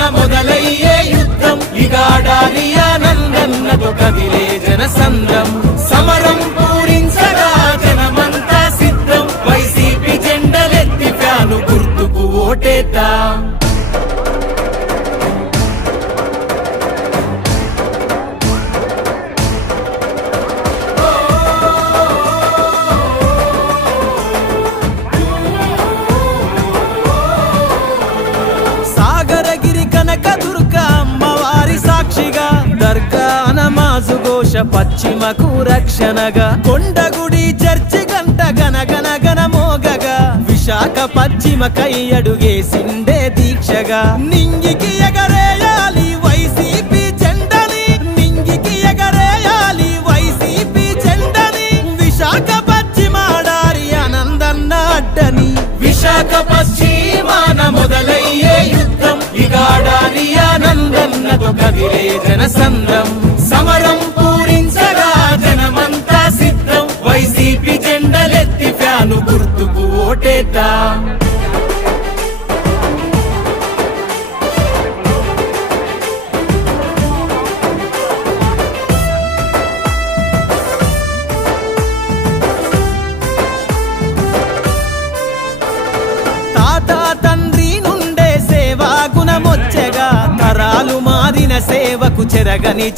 వాన మొదలయ్యే యుద్ధం ఇగాడాలి ఆనందన్నతో కదిలే జనసంద్రం సమరం పూరించగా జనమంతా సిద్ధం వైసీపీ జెండలెత్తి ఫ్యాను గుర్తుకు ఓటేద్దాం పశ్చిమకు రక్షణగా కొండగుడి చర్చి గంట గనగన గన మోగగా విశాఖ పశ్చిమకై అడుగేసిండే దీక్షగా నింగికి ఎగరేయాలి వైసీపీ జెండని నింగికి ఎగరేయాలి వైసీపీ జెండని విశాఖ పశ్చిమాడారి ఆనందన్న అడ్డని విశాఖ పశ్చిమాన మొదలయ్యే యుద్ధం ఇగాడాలి ఆనందన్నతో కదిలే జనసంద్రం సమరం పూరించగా జనమంతా సిద్ధం వైసీపీ జెండలెత్తి ఫ్యాను గుర్తుకు ఓటేద్దాం తాత తండ్రి నుండే సేవా గుణమొచ్చగా తరాలు మారిన సేవకు చెరగని